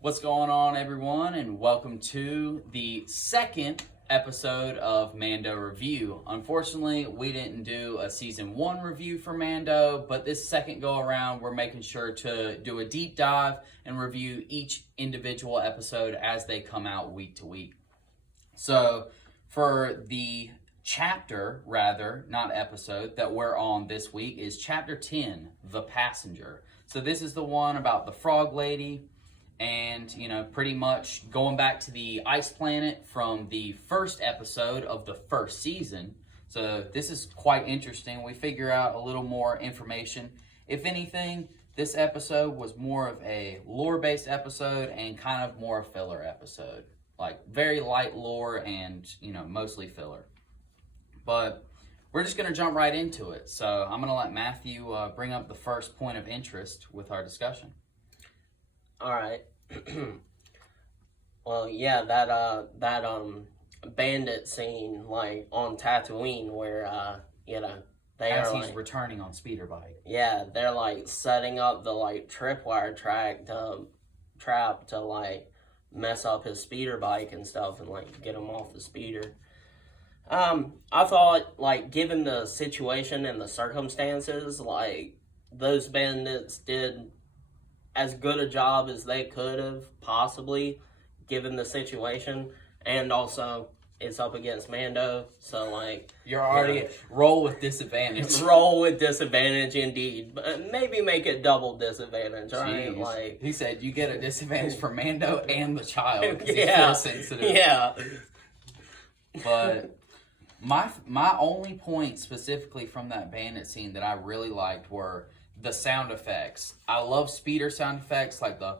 What's going on, everyone, and welcome to the second episode of Mando Review. Unfortunately, we didn't do a season 1 review for Mando, but this second go around, we're making sure to do a deep dive and review each individual episode as they come out week to week. So, for the chapter, rather, not episode, that we're on this week is Chapter 10, The Passenger. So this is the one about the frog lady and, pretty much going back to the ice planet from the first episode of the first season. So this is quite interesting. We figure out a little more information. If anything, this episode was more of a lore-based episode and kind of more a filler episode. Like, very light lore and, mostly filler. But we're just going to jump right into it. So I'm going to let Matthew bring up the first point of interest with our discussion. All right. Well, yeah, that bandit scene, like, on Tatooine where, they As are, he's like, returning on speeder bike. yeah, they're, like, setting up the, like, tripwire trap to, like, mess up his speeder bike and stuff and, like, get him off the speeder. I thought, like, given the situation and the circumstances, like, those bandits did as good a job as they could have, possibly, given the situation. And also, it's up against Mando, so, like... You're already roll with disadvantage. Roll with disadvantage, indeed. But maybe make it double disadvantage, right? Jeez. Like, he said you get a disadvantage for Mando and the child because yeah, he's force sensitive. yeah. But my only point specifically from that bandit scene that I really liked were the sound effects. I love speeder sound effects, like the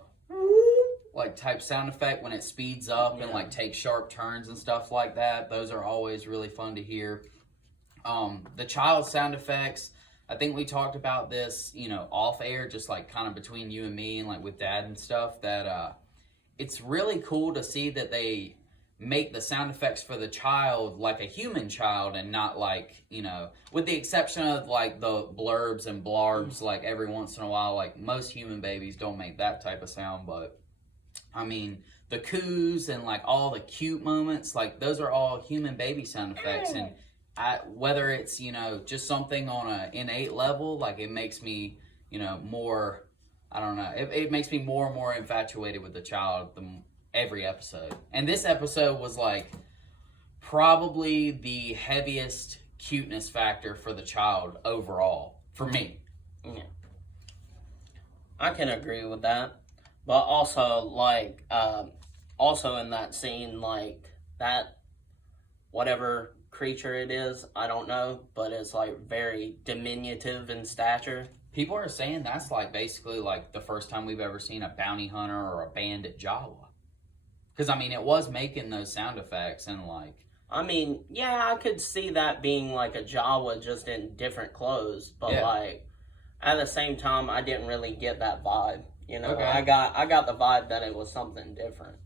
type sound effect when it speeds up and like takes sharp turns and stuff like that. Those are always really fun to hear. The child sound effects, I think we talked about this, off air, just like kind of between you and me and like with Dad and stuff, that it's really cool to see that they make the sound effects for the child like a human child and not like, with the exception of like the blurbs and blarbs, like every once in a while, like most human babies don't make that type of sound, but I mean, the coos and like all the cute moments, like those are all human baby sound effects. And whether it's, just something on an innate level, like it makes me, more, I don't know, it makes me more and more infatuated with the child every episode. And this episode was like probably the heaviest cuteness factor for the child overall, for me. Yeah. I can agree with that. But also, like, also in that scene, like, that whatever creature it is, I don't know, but it's like very diminutive in stature. People are saying that's like basically like the first time we've ever seen a bounty hunter or a bandit Jawa. Because, I mean, it was making those sound effects and, like... I mean, yeah, I could see that being, like, a Jawa just in different clothes. But, like, at the same time, I didn't really get that vibe, Okay. I got the vibe that it was something different,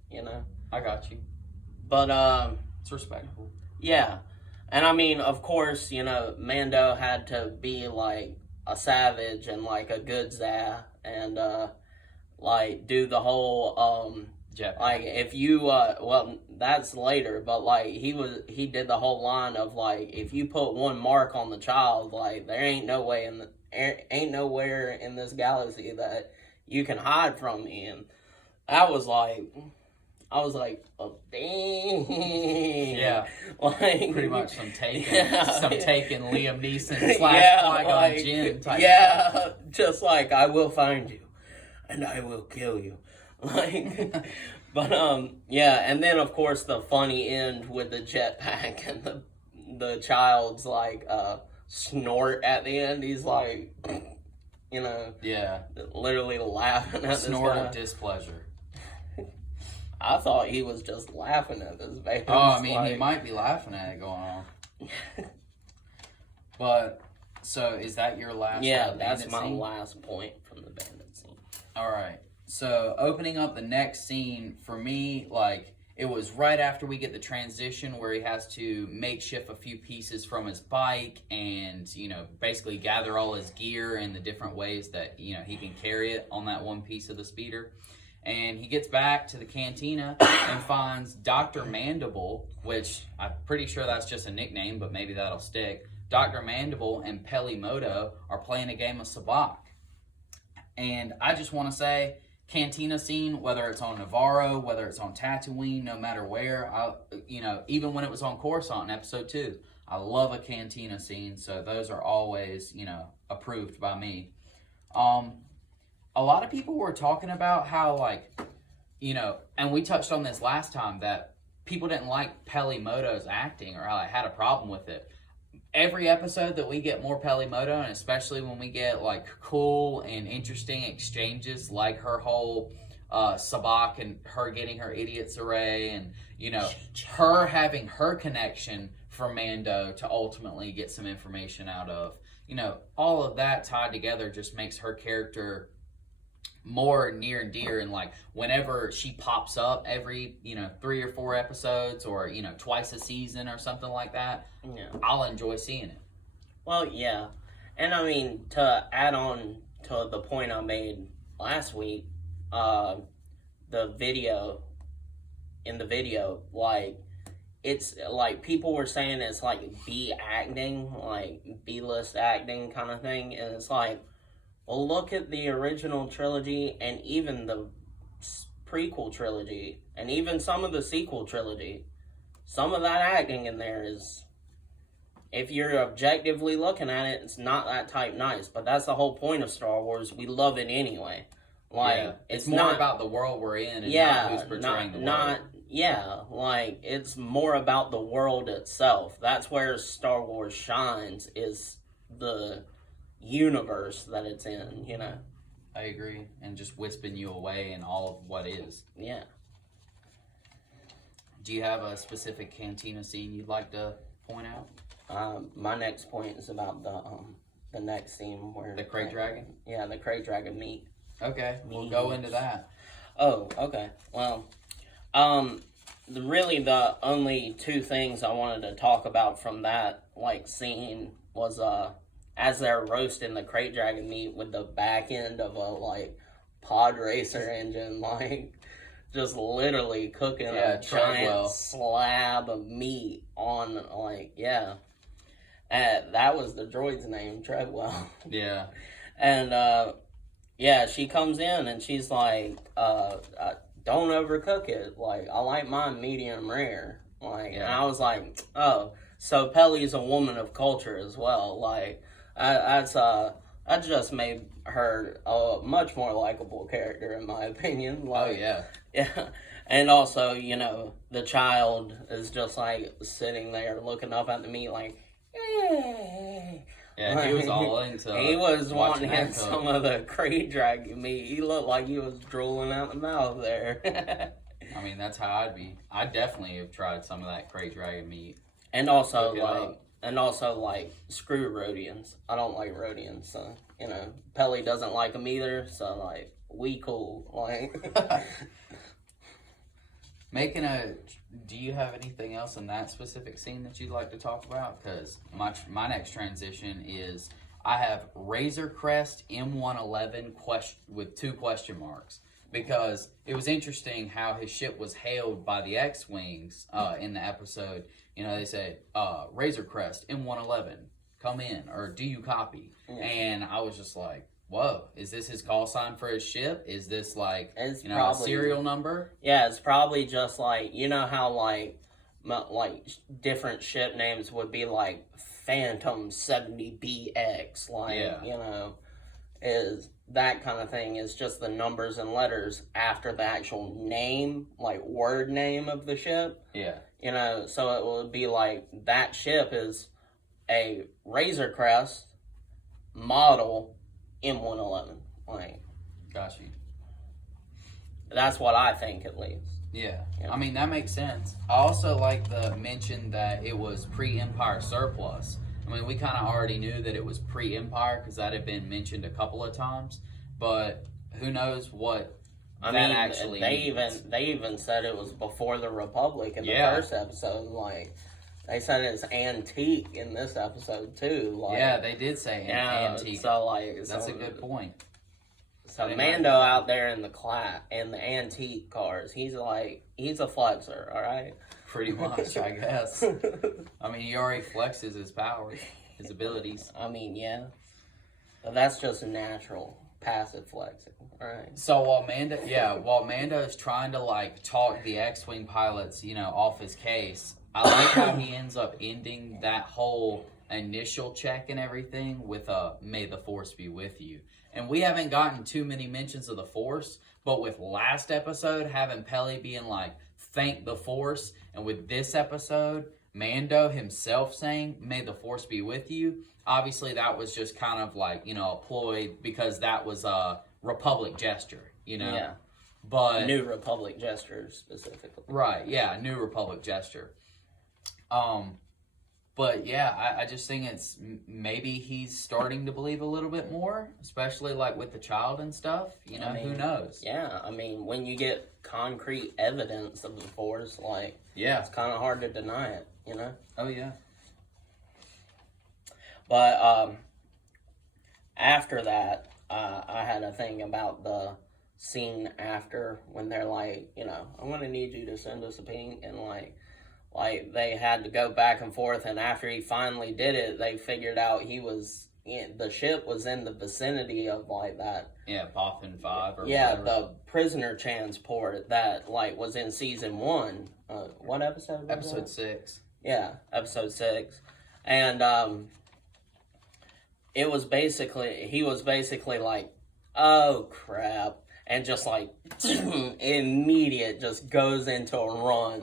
I got you. But, it's respectable. Yeah. And, I mean, of course, Mando had to be, like, a savage and, like, a good Zah. And, like, do the whole, Jetpack. Like, if you, well, that's later, but, like, he did the whole line of, like, if you put one mark on the child, like, there ain't nowhere in this galaxy that you can hide from me, and I was like, oh, dang. Yeah. Like, pretty much some taking Liam Neeson / yeah, Qui-Gon Jinn type stuff. Just like, I will find you, and I will kill you. Like, but, yeah, and then, of course, the funny end with the jetpack and the child's, like, snort at the end. He's like, yeah, literally laughing at snort this guy. of displeasure. I thought he was just laughing at this baby. Oh, I mean, he might be laughing at it going on. But, so, is that your last Yeah, that's my scene? last point from the bandit scene. All right. So, opening up the next scene, for me, like, it was right after we get the transition where he has to makeshift a few pieces from his bike and, basically gather all his gear in the different ways that, he can carry it on that one piece of the speeder. And he gets back to the cantina and finds Dr. Mandible, which I'm pretty sure that's just a nickname, but maybe that'll stick. Dr. Mandible and Pelimoto are playing a game of sabacc. And I just want to say, cantina scene, whether it's on Navarro, whether it's on Tatooine, no matter where, even when it was on Coruscant in episode 2, I love a cantina scene, so those are always, approved by me. A lot of people were talking about how, and we touched on this last time, that people didn't like Pelimoto's acting or how they had a problem with it. Every episode that we get more Pelimoto, and especially when we get, cool and interesting exchanges, like her whole sabacc and her getting her idiot's array and, her having her connection for Mando to ultimately get some information out of. All of that tied together just makes her character more near and dear, and whenever she pops up every 3 or 4 episodes or twice a season or something like that, I'll enjoy seeing it. Well, yeah, and I mean, to add on to the point I made last week, in the video, it's people were saying it's B acting, B-list acting kind of thing, and it's well, look at the original trilogy and even the prequel trilogy and even some of the sequel trilogy. Some of that acting in there is, if you're objectively looking at it, it's not that type nice. But that's the whole point of Star Wars. We love it anyway. It's more about the world we're in and not who's portraying the world. It's more about the world itself. That's where Star Wars shines, is the universe that it's in, I agree, and just whispering you away in all of what is. Yeah. Do you have a specific cantina scene you'd like to point out? My next point is about the next scene where the Krayt Dragon. Yeah, the Krayt Dragon meet. Okay, we'll go into that. Oh, okay. Well, really the only 2 things I wanted to talk about from that scene was as they're roasting the Krayt Dragon meat with the back end of a pod racer engine, just literally cooking a giant slab of meat on that was the droid's name, Treadwell. Yeah. And she comes in and she's don't overcook it. I like mine medium rare. And I was oh, so Pelly's a woman of culture as well. That just made her a much more likable character, in my opinion. Yeah. And also, the child is just sitting there looking up at the meat Yeah, he was all into he was wanting to have some of the Krayt Dragon meat. He looked like he was drooling out the mouth there. I mean, that's how I'd be. I definitely have tried some of that Krayt Dragon meat. And also, screw Rhodians. I don't like Rhodians, so, Pelly doesn't like them either, so, we cool. Do you have anything else in that specific scene that you'd like to talk about? Because my next transition is, I have Razor Crest M111 with 2 question marks. Because it was interesting how his ship was hailed by the X-Wings in the episode. They said, Razor Crest, M111, come in, or do you copy? Yeah. And I was just whoa, is this his call sign for his ship? Is this it's a serial number? Yeah, it's probably just how different ship names would be Phantom 70BX, is that kind of thing, is just the numbers and letters after the actual name, word name of the ship. Yeah. So it would be that ship is a Razor Crest model M111. Got you. That's what I think, at least. Yeah. I mean, that makes sense. I also like the mention that it was pre-Empire surplus. I mean, we kind of already knew that it was pre-Empire because that had been mentioned a couple of times, but who knows what actually means. They even said it was before the Republic in the first episode. They said it's antique in this episode too. Yeah, they did say antique. So that's a good point. So Mando out there in the antique cars, he's a flexer, all right? Pretty much, I guess. I mean, he already flexes his powers, his abilities. I mean, yeah. But that's just a natural passive flexing, right? So while Mando is trying to like talk the X-wing pilots, off his case, I like how he ends up ending that whole initial check and everything with "May the Force be with you." And we haven't gotten too many mentions of the Force, but with last episode having Peli being like, "Thank the Force," and with this episode, Mando himself saying, "May the Force be with you." Obviously, that was just kind of like, a ploy because that was a Republic gesture, Yeah. But New Republic gesture specifically. Right, yeah, New Republic gesture. But yeah, I just think it's maybe he's starting to believe a little bit more, especially like with the child and stuff. Who knows? Yeah, I mean, when you get concrete evidence of the Force, it's kind of hard to deny it, Oh yeah. But after that, I had a thing about the scene after when they're like, I'm gonna need you to send us a ping, and like they had to go back and forth, and after he finally did it, they figured out the ship was in the vicinity of like that. Yeah, Bothan 5 or whatever. The prisoner transport that was in season 1. What episode? Episode 6. Yeah, episode 6, and he was basically like, oh crap, and just like immediate just goes into a run,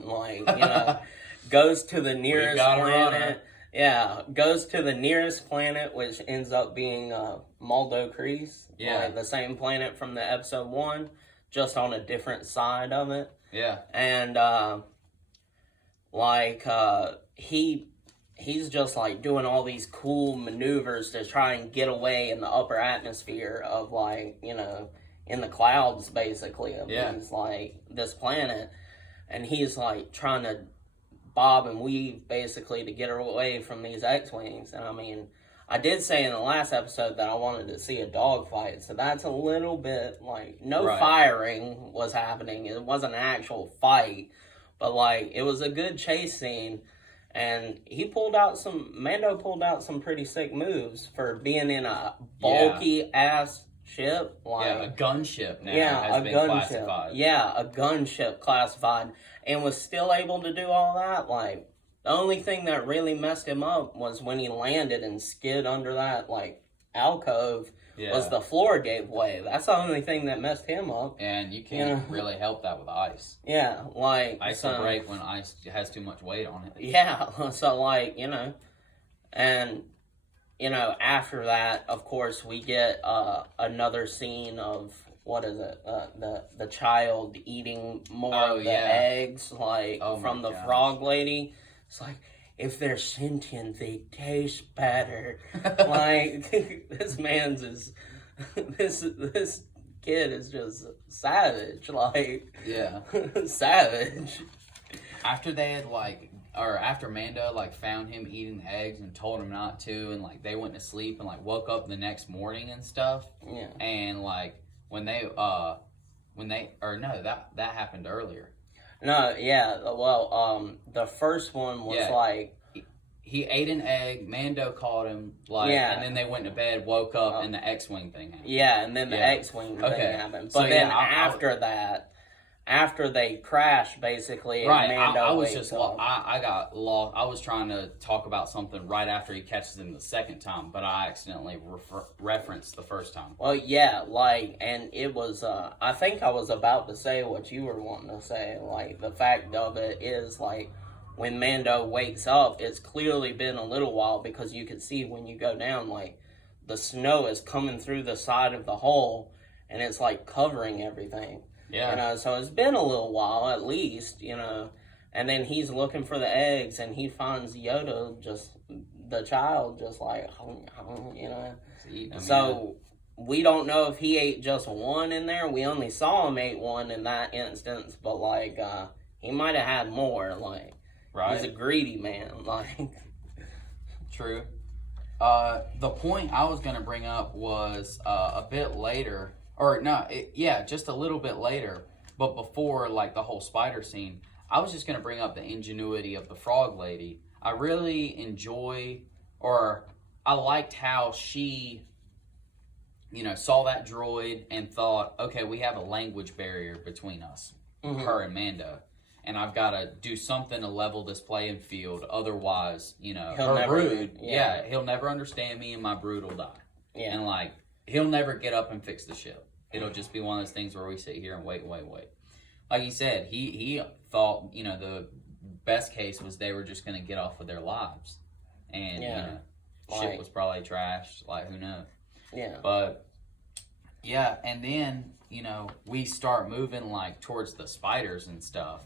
goes to the nearest planet. Yeah, goes to the nearest planet, which ends up being Maldo Kreese. Yeah, the same planet from the episode 1, just on a different side of it. Yeah, and he's just like doing all these cool maneuvers to try and get away in the upper atmosphere of in the clouds basically of this planet, and he's like trying to bob and weave basically to get away from these X-wings. And I mean, I did say in the last episode that I wanted to see a dogfight, so that's a little bit firing was happening. It wasn't an actual fight, but it was a good chase scene. And Mando pulled out some pretty sick moves for being in a bulky ass ship. A gunship now has been classified. Yeah, a gunship classified, and was still able to do all that. The only thing that really messed him up was when he landed and skid under that alcove. Yeah. Was the floor gave way. That's the only thing that messed him up. And you can't really help that with ice. Yeah, ice will break when ice has too much weight on it. Yeah, so and after that, of course, we get another scene of the child eating more of the eggs, from the frog lady. It's like, if they're sentient, they taste better. This kid is just savage. Savage. After they had after Mando found him eating the eggs and told him not to, and they went to sleep and woke up the next morning and stuff. Yeah. And that happened earlier. No, yeah, well, the first one was he ate an egg, Mando caught him, and then they went to bed, woke up, and the X-Wing thing happened. Yeah, and then the X-Wing thing happened. But then after they crashed, basically, right, Mando I was just I got lost. I was trying to talk about something right after he catches him the second time, but I accidentally referenced the first time. Well, yeah, and it was, I think I was about to say what you were wanting to say. The fact of it is, when Mando wakes up, it's clearly been a little while, because you can see when you go down, the snow is coming through the side of the hole, and it's, covering everything. Yeah. So it's been a little while, at least, and then he's looking for the eggs, and he finds Yoda, the child, So we don't know if he ate just one in there. We only saw him ate one in that instance, but, he might have had more, Right. He's a greedy man, True. The point I was going to bring up was a bit later, or no, just a little bit later, but before like the whole spider scene, I was just gonna bring up the ingenuity of the frog lady. I really I liked how she, saw that droid and thought, okay, we have a language barrier between us, her and Mando. And I've got to do something to level this playing field. Otherwise, her brood, he'll never understand me and my brood will die. Yeah. And, like, he'll never get up and fix the ship. It'll just be one of those things where we sit here and wait. Like you said, he thought, the best case was they were just going to get off with their lives. And, ship was probably trashed. Like, who knows? Yeah. But, yeah, and then, we start moving, like, towards the spiders and stuff.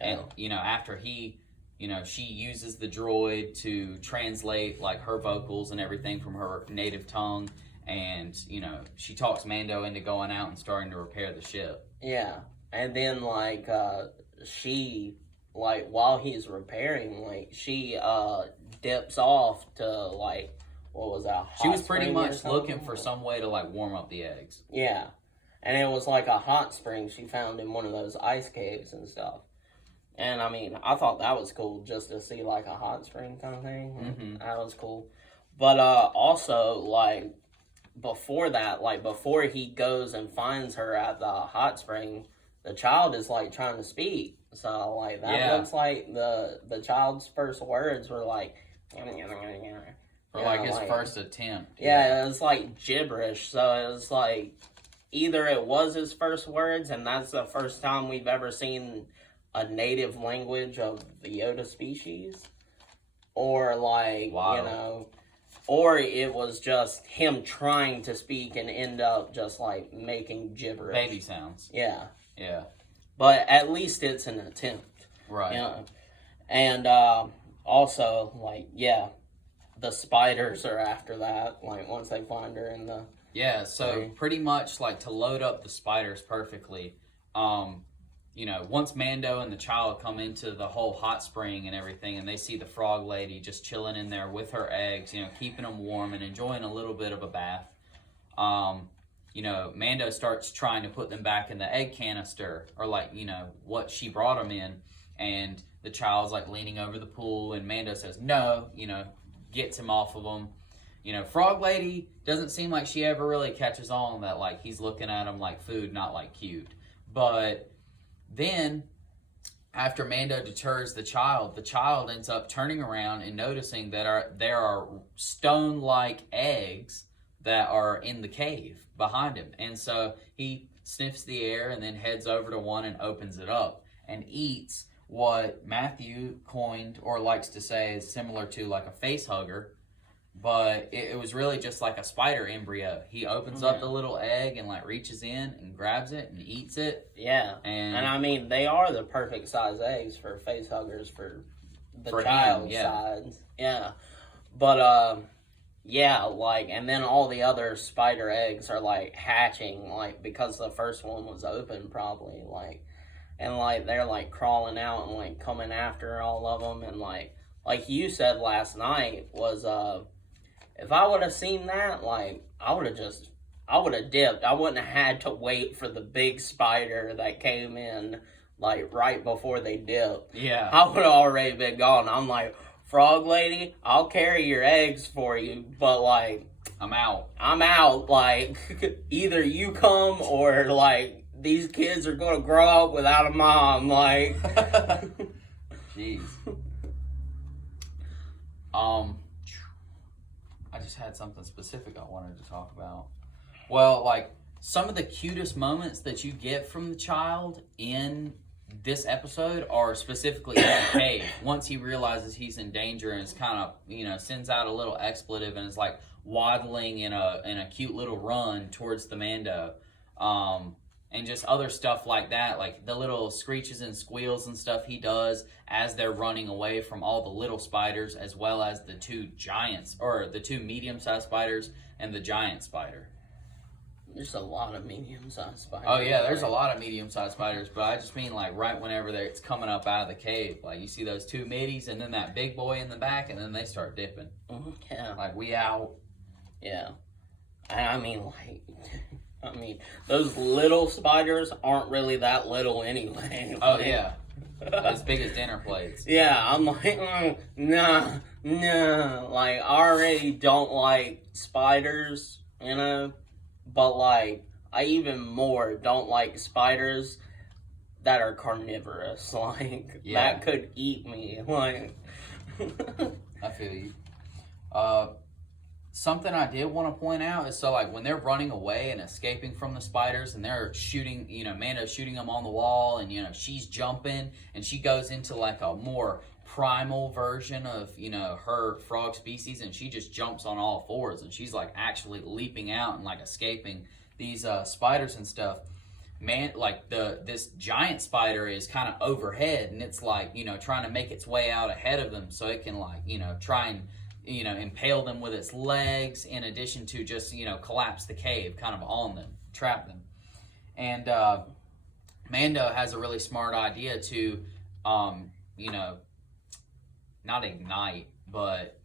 And, after she uses the droid to translate, like, her vocals and everything from her native tongue. And, she talks Mando into going out and starting to repair the ship. Yeah. And then, like, she, like, while he's repairing, like, she, dips off to, like, what was that? She was pretty much looking for some way to, like, warm up the eggs. Yeah. And it was, like, a hot spring she found in one of those ice caves and stuff. And, I mean, I thought that was cool just to see, like, a hot spring kind of thing. Mm-hmm. That was cool. But also, like, before that, like, before he goes and finds her at the hot spring, the child is, like, trying to speak. So, like, that looks like the child's first words were, like... Or, like, his first attempt. Yeah, it was, like, gibberish. So, it was, like, either it was his first words, and that's the first time we've ever seen... a native language of the Yoda species, or like, or it was just him trying to speak and end up just like making gibberish. Baby sounds. Yeah. Yeah. But at least it's an attempt. Right. And also, like, the spiders are after that, like, once they find her in the... Yeah, so pretty much, like, to load up the spiders perfectly, once Mando and the child come into the whole hot spring and everything, and they see the frog lady just chilling in there with her eggs, keeping them warm and enjoying a little bit of a bath, Mando starts trying to put them back in the egg canister, or like, what she brought them in, and the child's like leaning over the pool, and Mando says, no, gets him off of them. Frog lady doesn't seem like she ever really catches on that, like, he's looking at them like food, not like cute. But then, after Mando deters the child ends up turning around and noticing that there are stone-like eggs that are in the cave behind him. And so he sniffs the air and then heads over to one and opens it up and eats what Matthew coined or likes to say is similar to like a face hugger. But it was really just like a spider embryo. He opens up the little egg and like reaches in and grabs it and eats it. Yeah. And I mean, they are the perfect size eggs for face huggers for the child's size. Yeah. But, like, and then all the other spider eggs are like hatching, like, because the first one was open probably, like, and like they're like crawling out and like coming after all of them. And like you said last night was, if I would have seen that, like, I would have dipped. I wouldn't have had to wait for the big spider that came in, like, right before they dipped. Yeah. I would have already been gone. I'm like, frog lady, I'll carry your eggs for you, but, like... I'm out. Like, either you come or, like, these kids are going to grow up without a mom, like... Jeez. I just had something specific I wanted to talk about. Well, like, some of the cutest moments that you get from the child in this episode are specifically in the cave. Once he realizes he's in danger and is kind of, sends out a little expletive and is like waddling in a cute little run towards the Mando. And just other stuff like that, like the little screeches and squeals and stuff he does as they're running away from all the little spiders, as well as the two giants, or the two medium-sized spiders and the giant spider. There's a lot of medium-sized spiders. Oh, yeah, there's a lot of medium-sized spiders, but I just mean, like, right whenever it's coming up out of the cave. Like, you see those two middies and then that big boy in the back, and then they start dipping. Yeah. Like, we out. Yeah. I mean, like... I mean, those little spiders aren't really that little anyway. Oh, yeah. As big as dinner plates. Yeah, I'm like, nah. Like, I already don't like spiders, you know? But, like, I even more don't like spiders that are carnivorous. Like, that could eat me. Like, I feel you. Something I did want to point out is, so like when they're running away and escaping from the spiders and they're shooting, Mando's shooting them on the wall, and she's jumping and she goes into like a more primal version of her frog species, and she just jumps on all fours and she's like actually leaping out and like escaping these spiders and stuff. Man, like this giant spider is kind of overhead, and it's like trying to make its way out ahead of them so it can like try and impale them with its legs, in addition to just, collapse the cave kind of on them, trap them. And Mando has a really smart idea to, not ignite, but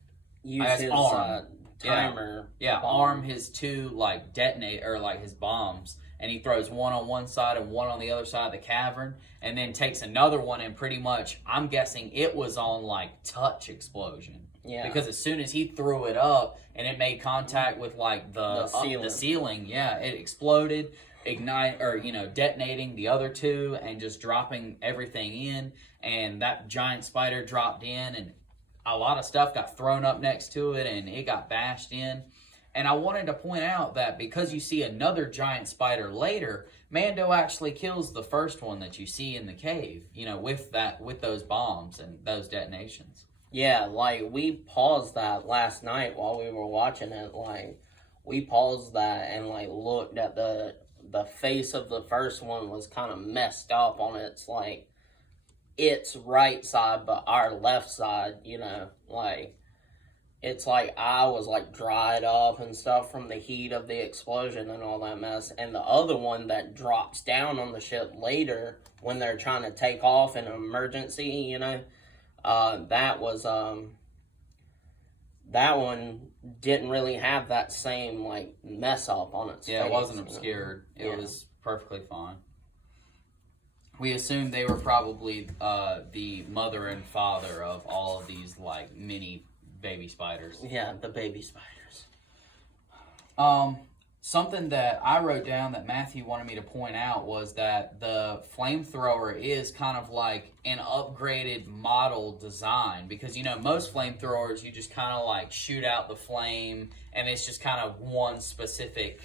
use his arm. timer. Yeah, arm his two, like, detonate, or like his bombs, and he throws one on one side and one on the other side of the cavern, and then takes another one, and pretty much, I'm guessing it was on, like, touch explosion. Yeah. Because as soon as he threw it up and it made contact with like the ceiling, it exploded, detonating the other two and just dropping everything in. And that giant spider dropped in, and a lot of stuff got thrown up next to it, and it got bashed in. And I wanted to point out that because you see another giant spider later, Mando actually kills the first one that you see in the cave, with those bombs and those detonations. Yeah, like, we paused that last night while we were watching it. Like, we paused that and, like, looked at the face of the first one was kind of messed up on its right side, but our left side, like, its, like, eye was, like, dried up and stuff from the heat of the explosion and all that mess. And the other one that drops down on the ship later when they're trying to take off in an emergency, that one didn't really have that same, like, mess up on its face. Yeah, it wasn't obscured. It was perfectly fine. We assume they were probably the mother and father of all of these, like, mini baby spiders. Yeah, the baby spiders. Something that I wrote down that Matthew wanted me to point out was that the flamethrower is kind of like an upgraded model design, because most flamethrowers you just kind of like shoot out the flame and it's just kind of one specific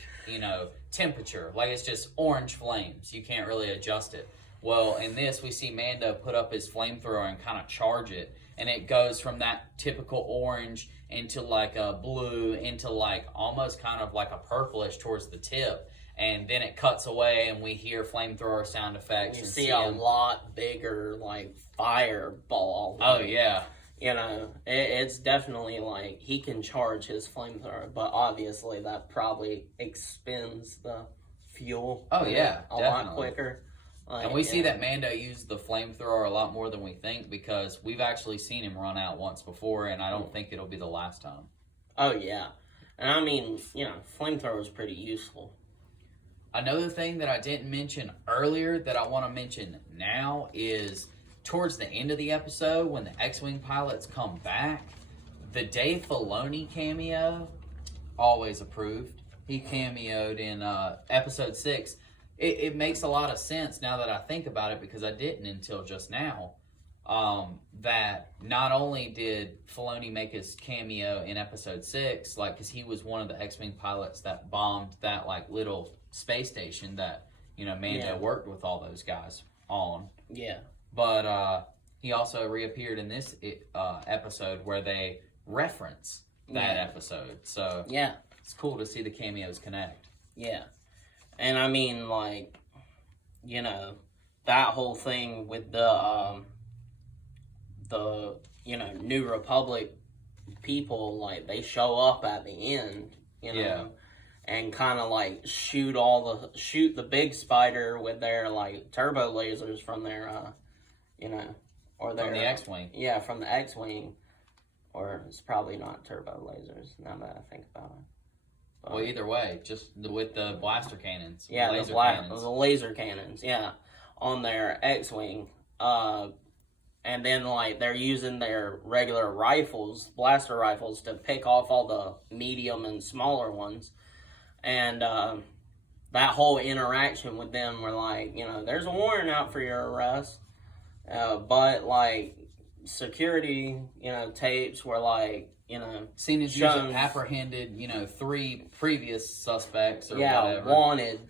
temperature, like it's just orange flames, you can't really adjust it. Well, in this we see Mando put up his flamethrower and kind of charge it, and it goes from that typical orange into like a blue, into like almost kind of like a purplish towards the tip, and then it cuts away and we hear flamethrower sound effects. You see a lot bigger like fireball. Oh yeah. It's definitely like he can charge his flamethrower, but obviously that probably expends the fuel. Oh yeah, a lot quicker. And we see that Mando used the flamethrower a lot more than we think, because we've actually seen him run out once before, and I don't think it'll be the last time. Oh, yeah. And I mean, flamethrower is pretty useful. Another thing that I didn't mention earlier that I want to mention now is towards the end of the episode, when the X-Wing pilots come back, the Dave Filoni cameo, always approved. He cameoed in episode 6. It makes a lot of sense now that I think about it, because I didn't until just now, that not only did Filoni make his cameo in episode 6, like, because he was one of the X-Wing pilots that bombed that, like, little space station that, Mando worked with all those guys on. Yeah. But he also reappeared in this episode where they reference that episode. So, yeah, it's cool to see the cameos connect. Yeah. And I mean, like, that whole thing with the New Republic people, like, they show up at the end, and kind of like shoot the big spider with their like turbo lasers from their, or their from the X-Wing. Yeah, from the X-Wing, or it's probably not turbo lasers now that I think about it. Well, either way, just with the blaster cannons. Yeah, laser the laser cannons, yeah, on their X-Wing. And then, like, they're using their regular rifles, blaster rifles, to pick off all the medium and smaller ones. And that whole interaction with them were like, there's a warrant out for your arrest. But, like, security, tapes were like, seen as you've apprehended, 3 previous suspects or whatever. Wanted,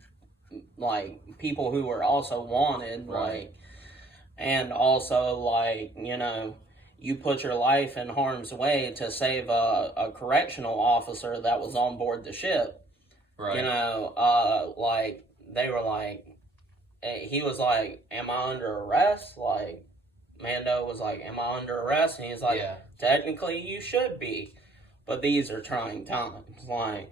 like, people who were also wanted, right. like, and also, like, you put your life in harm's way to save a correctional officer that was on board the ship. Right. Like, they were like, he was like, am I under arrest? Like, Mando was like, am I under arrest? And he's like, technically you should be, but these are trying times. Like,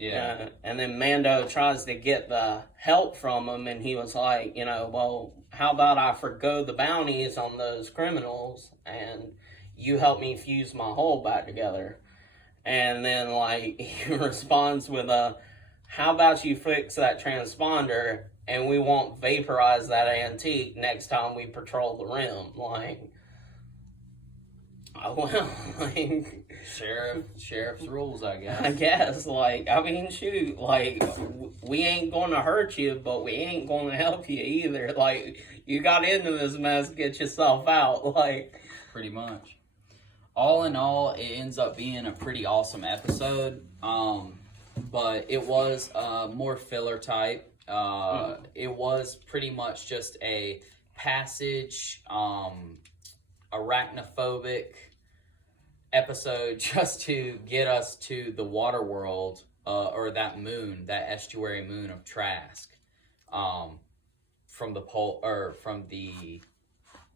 and then Mando tries to get the help from him, and he was like, well, how about I forgo the bounties on those criminals, and you help me fuse my hull back together. And then, like, he responds with how about you fix that transponder, and we won't vaporize that antique next time we patrol the rim. Like, well, like, sheriff's rules, I guess. I guess, like, I mean, shoot, like, we ain't going to hurt you, but we ain't going to help you either. Like, you got into this mess, get yourself out, like. Pretty much. All in all, it ends up being a pretty awesome episode, but it was more filler type. It was pretty much just a passage, arachnophobic episode just to get us to the water world, or that moon, that estuary moon of Trask, from the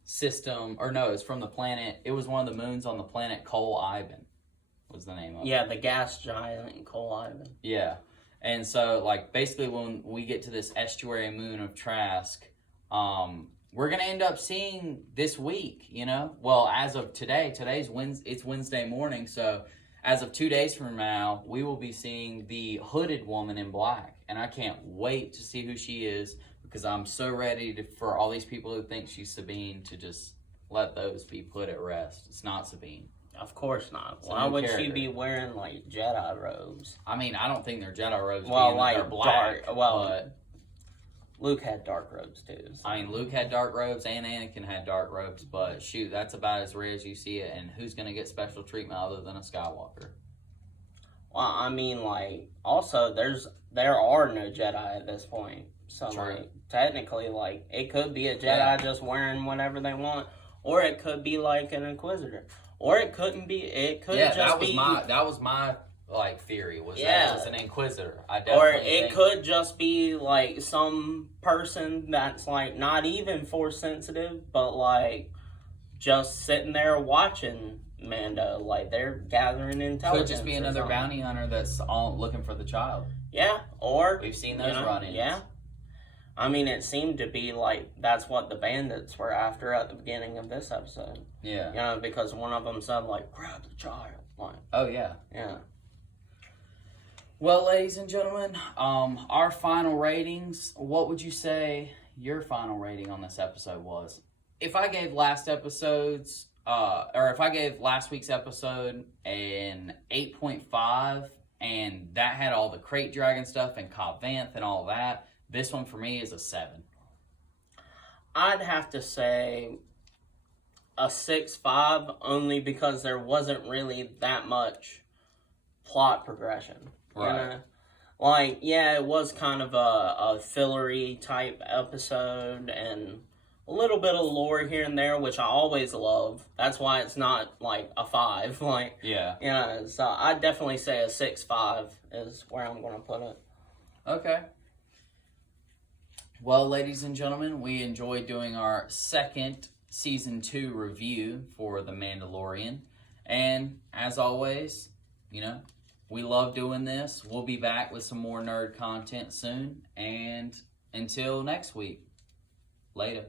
system, or no, it's from the planet. It was one of the moons on the planet Cole Ivan, was the name of it. Yeah, the gas giant Cole Ivan. Yeah, and so, like, basically when we get to this estuary moon of Trask, we're going to end up seeing this week, Well, as of today, it's Wednesday morning, so as of 2 days from now, we will be seeing the hooded woman in black. And I can't wait to see who she is, because I'm so ready for all these people who think she's Sabine to just let those be put at rest. It's not Sabine. Of course not. Why would she be wearing, like, Jedi robes? I mean, I don't think they're Jedi robes. Well, like, they're black. But Luke had dark robes, too. So. I mean, Luke had dark robes and Anakin had dark robes, but shoot, that's about as rare as you see it, and who's going to get special treatment other than a Skywalker? Well, I mean, like, also, there are no Jedi at this point. So, like, technically, like, it could be a Jedi just wearing whatever they want, or it could be, like, an Inquisitor. Or it couldn't be, it could just be... that was my like, theory, was that it was an Inquisitor. Could just be, like, some person that's, like, not even Force sensitive, but, like, just sitting there watching Mando. Like, they're gathering intelligence. Could just be another bounty hunter that's all looking for the child. Yeah, or... We've seen those run-ins. Yeah. I mean, it seemed to be like that's what the bandits were after at the beginning of this episode. Yeah. Because one of them said, like, grab the child. Like, oh, yeah. Yeah. Well, ladies and gentlemen, our final ratings, what would you say your final rating on this episode was? If I gave last week's episode an 8.5, and that had all the crate dragon stuff and Cobb Vanth and all that, this one for me is a 7. I'd have to say a 6.5, only because there wasn't really that much plot progression. Right. Like, yeah, it was kind of a fillery type episode and a little bit of lore here and there, which I always love. That's why it's not like a 5. Like, yeah. So I'd definitely say a 6.5 is where I'm going to put it. Okay. Well, ladies and gentlemen, we enjoyed doing our second Season 2 review for The Mandalorian. And, as always, we love doing this. We'll be back with some more nerd content soon. And until next week, later.